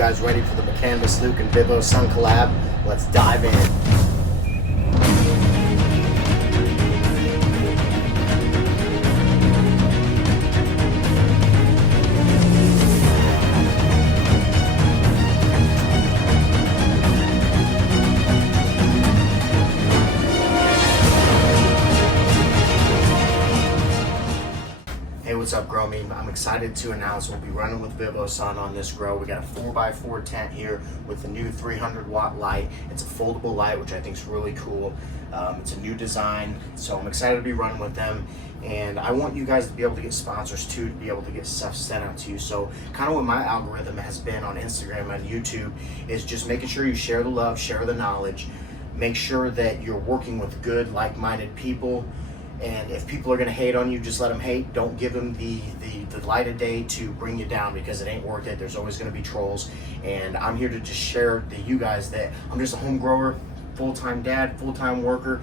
guys ready for the VivoSun and VivoSun collab? Let's dive in. Hey, what's up, Grow Me? I'm excited to announce we'll be running with VivoSun on this grow. We got a 4x4 tent here with the new 300 watt light. It's a foldable light, which I think is really cool. It's a new design, so I'm excited to be running with them. And I want you guys to be able to get sponsors too, to be able to get stuff sent out to you. So kind of what my algorithm has been on Instagram and YouTube is just making sure you share the love, share the knowledge, make sure that you're working with good, like-minded people. And if people are gonna hate on you, just let them hate. Don't give them the light of day to bring you down, because it ain't worth it. There's always gonna be trolls. And I'm here to just share to you guys that I'm just a home grower, full-time dad, full-time worker,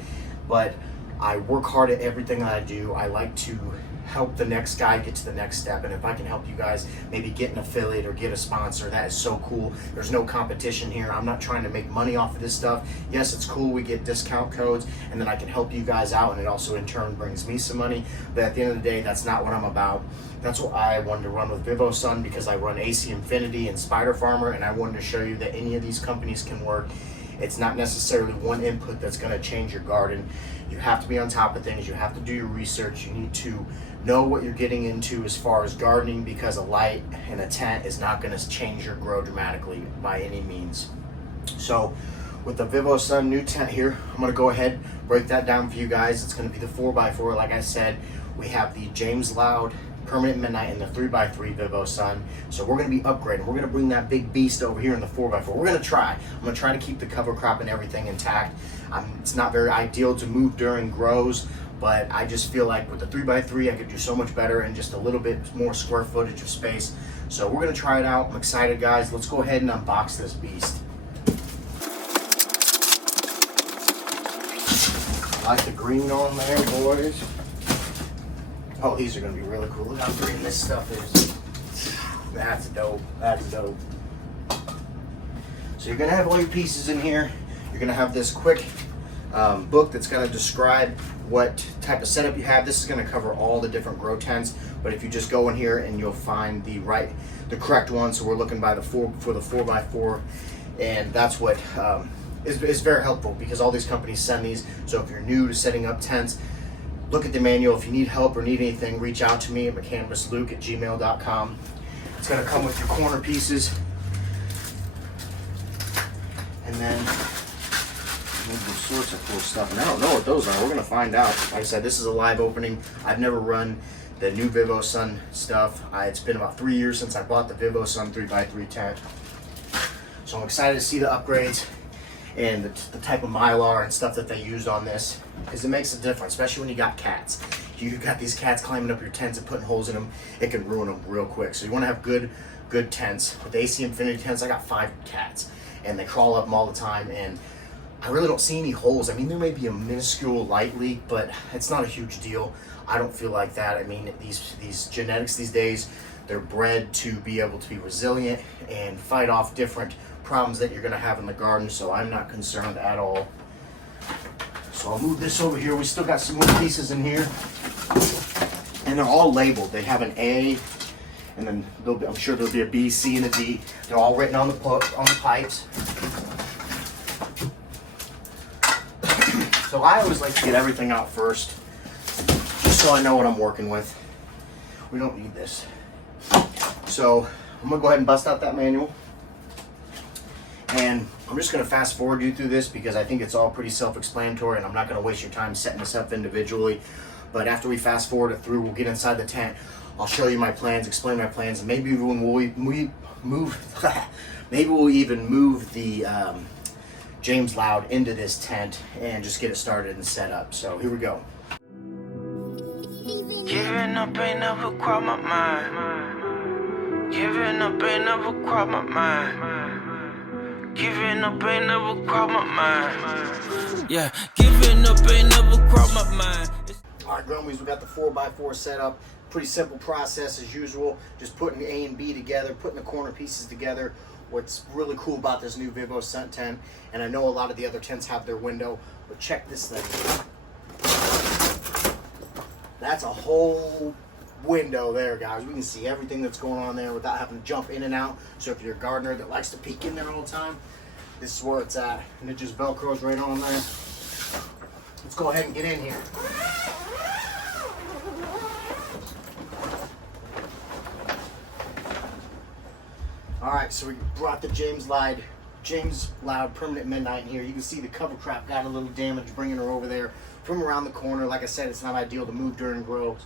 but I work hard at everything that I do. I like to help the next guy get to the next step, and if I can help you guys maybe get an affiliate or get a sponsor, that is so cool. There's no competition here. I'm not trying to make money off of this stuff. Yes, it's cool, we get discount codes, and then I can help you guys out, and it also in turn brings me some money. But at the end of the day, that's not what I'm about. That's what I wanted to run with VivoSun, because I run AC Infinity and Spider Farmer, and I wanted to show you that any of these companies can work. It's not necessarily one input that's going to change your garden. You have to be on top of things. You have to do your research. You need to know what you're getting into as far as gardening, because a light and a tent is not going to change your grow dramatically by any means. So with the VivoSun new tent here, I'm going to go ahead, break that down for you guys. It's going to be the 4x4. Like I said, we have the James Loud Permanent Midnight and the 3x3 VivoSun. So we're going to be upgrading. We're going to bring that big beast over here in the 4x4. We're going to try. I'm going to try to keep the cover crop and everything intact. It's not very ideal to move during grows, but I just feel like with the 3x3 I could do so much better and just a little bit more square footage of space. So we're going to try it out. I'm excited, guys. Let's go ahead and unbox this beast. I like the green on there, boys. Oh, these are going to be really cool. Look how green this stuff is. That's dope. That's dope. So you're going to have all your pieces in here. You're going to have this quick book that's going to describe what type of setup you have. This is going to cover all the different grow tents, but if you just go in here and you'll find the correct one. So we're looking for the 4x4, and that's what is very helpful, because all these companies send these. So if you're new to setting up tents, look at the manual. If you need help or need anything, reach out to me at mccanvasluke@gmail.com. It's going to come with your corner pieces, and then all sorts of cool stuff. And I don't know what those are. We're going to find out. Like I said, this is a live opening. I've never run the new VivoSun stuff. It's been about 3 years since I bought the VivoSun 3x3 tent. So I'm excited to see the upgrades and the type of mylar and stuff that they used on this, because it makes a difference, especially when you got cats. You got these cats climbing up your tents and putting holes in them, it can ruin them real quick. So you want to have good tents. With the AC Infinity tents, I got 5 cats, and they crawl up them all the time, and I really don't see any holes. I mean, there may be a minuscule light leak, but it's not a huge deal. I don't feel like that. I mean, these genetics these days, they're bred to be able to be resilient and fight off different problems that you're going to have in the garden, so I'm not concerned at all. So I'll move this over here. We still got some more pieces in here, and they're all labeled. They have an A, and then I'm sure there'll be a B, C, and a D. They're all written on the pipes. So I always like to get everything out first, just so I know what I'm working with. We don't need this. So I'm gonna go ahead and bust out that manual, and I'm just gonna fast forward you through this, because I think it's all pretty self-explanatory, and I'm not gonna waste your time setting this up individually. But after we fast forward it through, we'll get inside the tent. I'll show you my plans, explain my plans, and maybe when we move, maybe we'll even move the James Loud into this tent and just get it started and set up. So here we go. Giving up ain't never crossed my mind. Giving up ain't never crossed my mind. Giving up ain't never crossed my mind. Yeah, giving up ain't never crossed my mind. All right, Grummies, we got the 4x4 set up. Pretty simple process as usual, just putting A and B together, putting the corner pieces together. What's really cool about this new VivoSun tent, and I know a lot of the other tents have their window, but check this thing. That's a whole window there, guys. We can see everything that's going on there without having to jump in and out. So if you're a gardener that likes to peek in there all the time, this is where it's at. And it just Velcros right on there. Let's go ahead and get in here. All right, so we brought the James Loud Permanent Midnight in here. You can see the cover crop got a little damage bringing her over there from around the corner. Like I said, it's not ideal to move during grows.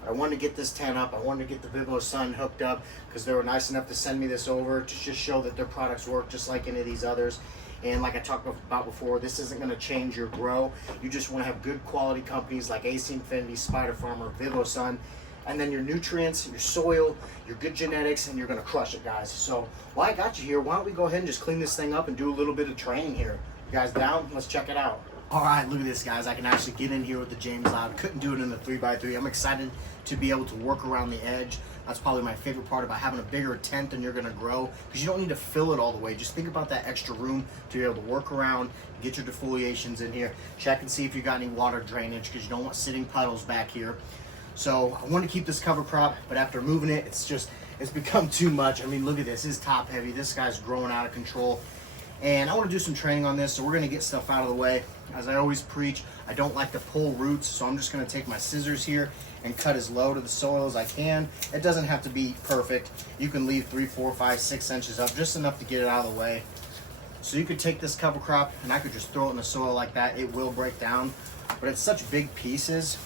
But I wanted to get this tent up. I wanted to get the VivoSun hooked up because they were nice enough to send me this over to just show that their products work just like any of these others. And like I talked about before, this isn't going to change your grow. You just want to have good quality companies like AC Infinity, Spider Farmer, VivoSun, and then your nutrients, your soil, your good genetics, and you're going to crush it, guys. So while I got you here, why don't we go ahead and just clean this thing up and do a little bit of training here. You guys down? Let's check it out. All right, look at this, guys. I can actually get in here with the James Loud. Couldn't do it in the 3x3. I'm excited to be able to work around the edge. That's probably my favorite part about having a bigger tent than you're going to grow, because you don't need to fill it all the way. Just think about that extra room to be able to work around, get your defoliations in here, check and see if you got any water drainage, because you don't want sitting puddles back here. So I want to keep this cover crop, but after moving it, it's become too much. I mean, look at this. It's top heavy. This guy's growing out of control. And I want to do some training on this, so we're going to get stuff out of the way. As I always preach, I don't like to pull roots, so I'm just going to take my scissors here and cut as low to the soil as I can. It doesn't have to be perfect. You can leave 3, 4, 5, 6 inches up, just enough to get it out of the way. So you could take this cover crop and I could just throw it in the soil like that. It will break down, but it's such big pieces.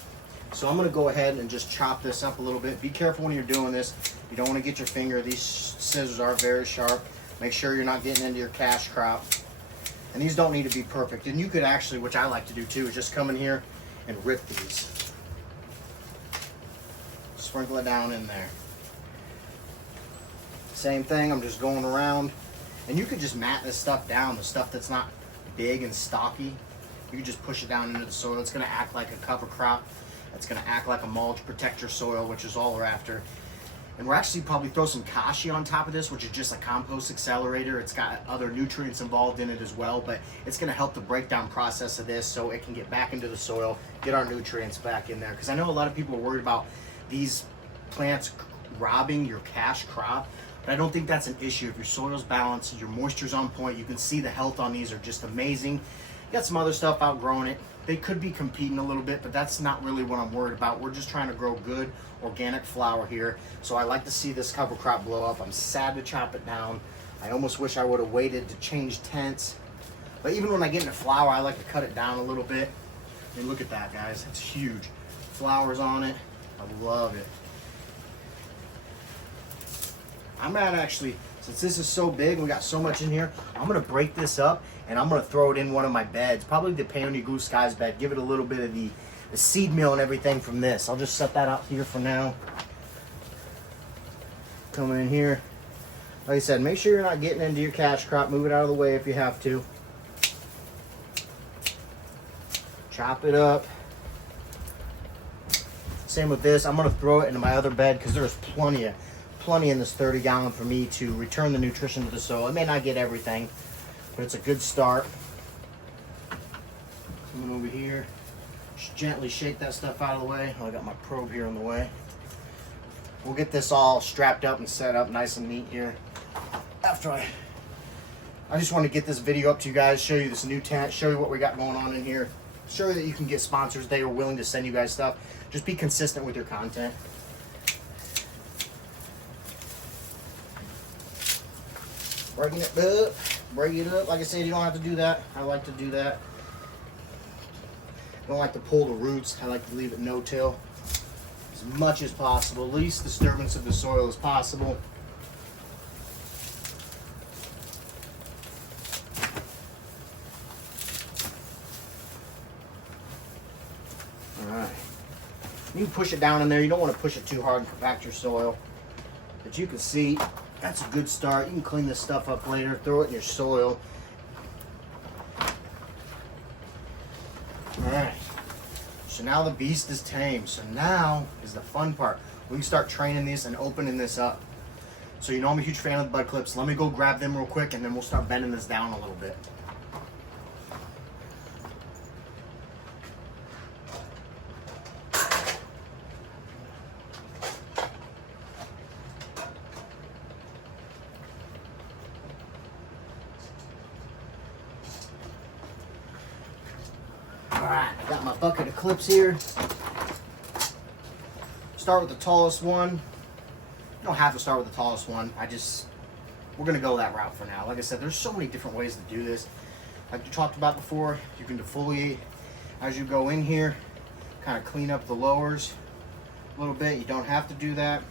So I'm going to go ahead and just chop this up a little bit. Be careful when you're doing this. You don't want to get your finger. These scissors are very sharp. Make sure you're not getting into your cash crop. And these don't need to be perfect. And you could actually, which I like to do too, is just come in here and rip these. Sprinkle it down in there. Same thing, I'm just going around. And you could just mat this stuff down, the stuff that's not big and stocky. You can just push it down into the soil. It's going to act like a cover crop. It's going to act like a mulch, protect your soil, which is all we're after. And we're actually probably throw some kashi on top of this, which is just a compost accelerator. It's got other nutrients involved in it as well, but it's going to help the breakdown process of this so it can get back into the soil, get our nutrients back in there. Because I know a lot of people are worried about these plants robbing your cash crop, but I don't think that's an issue. If your soil's balanced, your moisture's on point, you can see the health on these are just amazing. You got some other stuff outgrowing it. They could be competing a little bit, but that's not really what I'm worried about. We're just trying to grow good organic flower here. So I like to see this cover crop blow up. I'm sad to chop it down. I almost wish I would have waited to change tents. But even when I get into flower, I like to cut it down a little bit. I mean, look at that, guys. It's huge. Flowers on it. I love it. I'm gonna actually, since this is so big, we got so much in here, I'm gonna break this up and I'm gonna throw it in one of my beds, probably the Peony Blue Skies bed, give it a little bit of the seed meal and everything from this. I'll just set that out here for now. Come in here. Like I said, make sure you're not getting into your cash crop. Move it out of the way if you have to. Chop it up. Same with this. I'm gonna throw it into my other bed because there's plenty in this 30 gallon for me to return the nutrition to the soil. It may not get everything, but it's a good start. Come over here, just gently shake that stuff out of the way. Oh, I got my probe here on the way. We'll get this all strapped up and set up nice and neat here. After I just want to get this video up to you guys, show you this new tent, show you what we got going on in here, show you that you can get sponsors. They are willing to send you guys stuff. Just be consistent with your content. Breaking it up, break it up. Like I said, you don't have to do that. I like to do that. I don't like to pull the roots. I like to leave it no-till as much as possible. Least disturbance of the soil as possible. All right. You can push it down in there. You don't want to push it too hard and compact your soil. But you can see that's a good start. You can clean this stuff up later, throw it in your soil. All right, so now the beast is tamed. So now is the fun part. we can start training these and opening this up. So you know I'm a huge fan of the bud clips. Let me go grab them real quick and then we'll start bending this down a little bit. Alright, I got my bucket of clips here. Start with the tallest one. You don't have to start with the tallest one. We're gonna go that route for now. Like I said, there's so many different ways to do this. Like you talked about before, you can defoliate as you go in here, kind of clean up the lowers a little bit. You don't have to do that.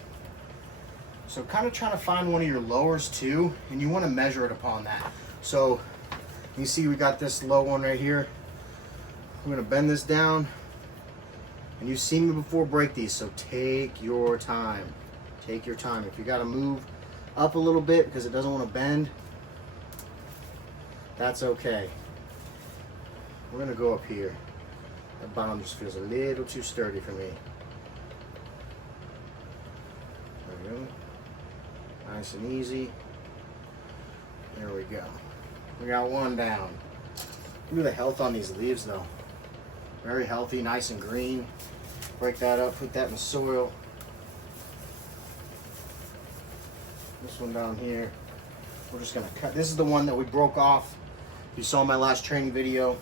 So kind of trying to find one of your lowers too, and you want to measure it upon that. So you see we got this low one right here. I'm gonna bend this down, and you've seen me before break these, so take your time. Take your time. If you gotta move up a little bit because it doesn't want to bend, that's okay. We're gonna go up here. That bottom just feels a little too sturdy for me. There we go. Nice and easy. There we go. We got one down. Look at the health on these leaves though. Very healthy, nice and green. Break that up, put that in the soil. This one down here, we're just gonna cut. This is the one that we broke off. You saw my last training video.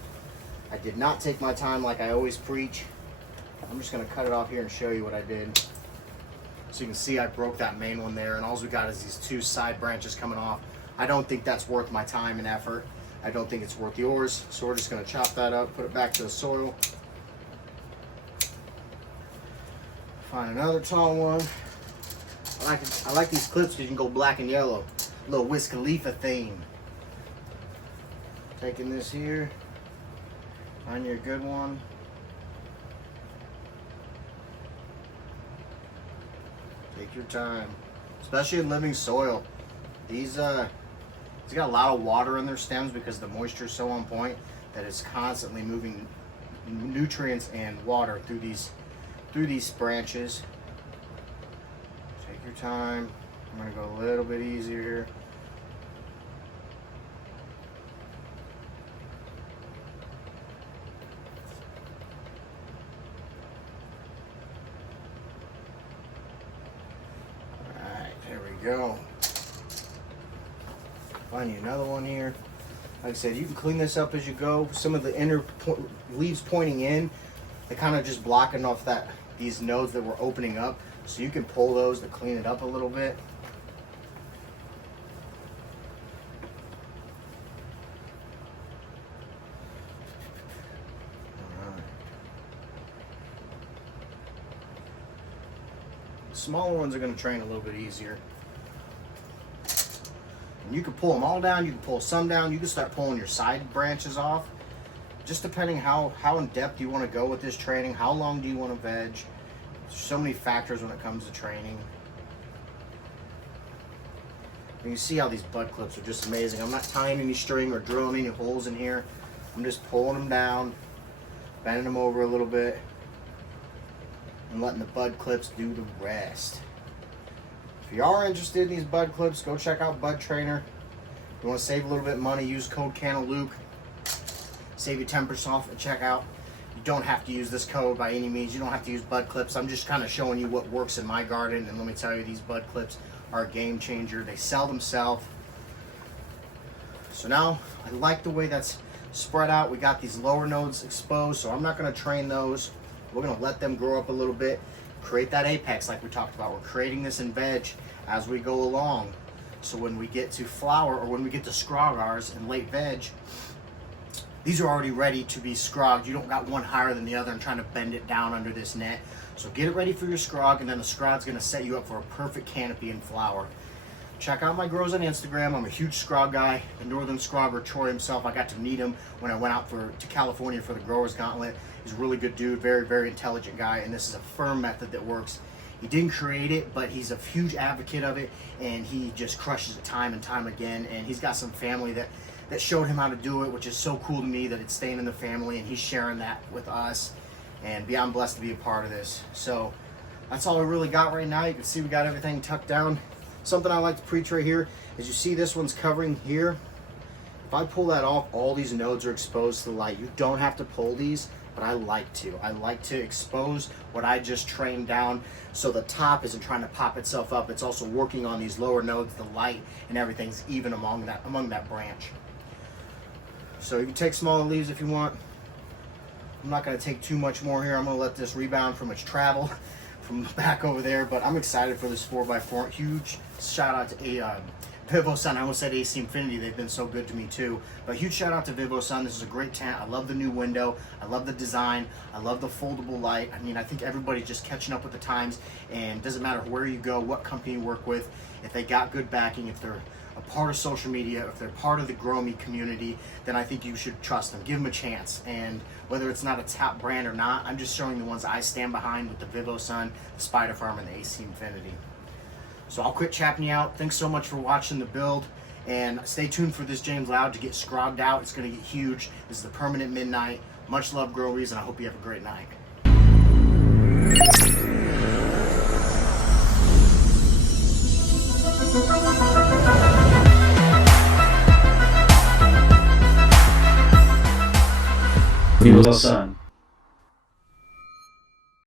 I did not take my time like I always preach. I'm just gonna cut it off here and show you what I did. So you can see I broke that main one there, and all we got is these two side branches coming off. I don't think that's worth my time and effort. I don't think it's worth yours. So we're just gonna chop that up, put it back to the soil. Find another tall one. I like these clips because you can go black and yellow. A little Wiz Khalifa theme. Taking this here. Find your good one. Take your time. Especially in living soil. These it's got a lot of water in their stems because the moisture is so on point that it's constantly moving nutrients and water through these branches. Take your time. I'm gonna go a little bit easier here. Alright, there we go. Find you another one here. Like I said, you can clean this up as you go. Some of the inner leaves pointing in, they're kind of just blocking off these nodes that we're opening up. So you can pull those to clean it up a little bit. Alright. The smaller ones are going to train a little bit easier. And you can pull them all down, you can pull some down, you can start pulling your side branches off. Just depending how in depth you want to go with this training, how long do you want to veg. There's so many factors when it comes to training. And you see how these butt clips are just amazing. I'm not tying any string or drilling any holes in here. I'm just pulling them down, bending them over a little bit, and letting the bud clips do the rest. If you are interested in these bud clips, go check out Bud Trainer. If you want to save a little bit of money, use code CANALUKE. Save you 10% off at checkout. You don't have to use this code by any means. You don't have to use bud clips. I'm just kind of showing you what works in my garden. And let me tell you, these bud clips are a game changer. They sell themselves. So now I like the way that's spread out. We got these lower nodes exposed, so I'm not going to train those. We're going to let them grow up a little bit. Create that apex like we talked about. We're creating this in veg as we go along. So when we get to flower or when we get to scrogars in late veg, these are already ready to be scrogged. You don't got one higher than the other and trying to bend it down under this net. So get it ready for your scrog, and then the scrog's gonna set you up for a perfect canopy and flower. Check out my grows on Instagram. I'm a huge scrog guy. The Northern Scrogger, Troy himself, I got to meet him when I went out to California for the Growers Gauntlet. He's a really good dude, very, very intelligent guy, and this is a firm method that works. He didn't create it, but he's a huge advocate of it, and he just crushes it time and time again, and he's got some family that showed him how to do it, which is so cool to me that it's staying in the family, and he's sharing that with us, and I'm blessed to be a part of this. So that's all we really got right now. You can see we got everything tucked down. Something I like to preach right here is you see this one's covering here. If I pull that off, all these nodes are exposed to the light. You don't have to pull these, but I like to. I like to expose what I just trained down so the top isn't trying to pop itself up. It's also working on these lower nodes, the light and everything's even among that branch. So you can take smaller leaves if you want. I'm not going to take too much more here. I'm going to let this rebound from its travel from back over there, but I'm excited for this 4x4. Huge shout out to VivoSun. I almost said AC Infinity. They've been so good to me too. But huge shout out to VivoSun. This is a great tent. I love the new window. I love the design. I love the foldable light. I mean, I think everybody's just catching up with the times, and it doesn't matter where you go, what company you work with, if they got good backing, if they're a part of social media, if they're part of the Grow Me community, then I think you should trust them. Give them a chance. And whether it's not a top brand or not, I'm just showing the ones I stand behind with the VivoSun, the Spider Farm, and the AC Infinity. So I'll quit chapping you out. Thanks so much for watching the build. And stay tuned for this James Loud to get scrubbed out. It's going to get huge. This is the permanent midnight. Much love, Growies, and I hope you have a great night. VivoSun.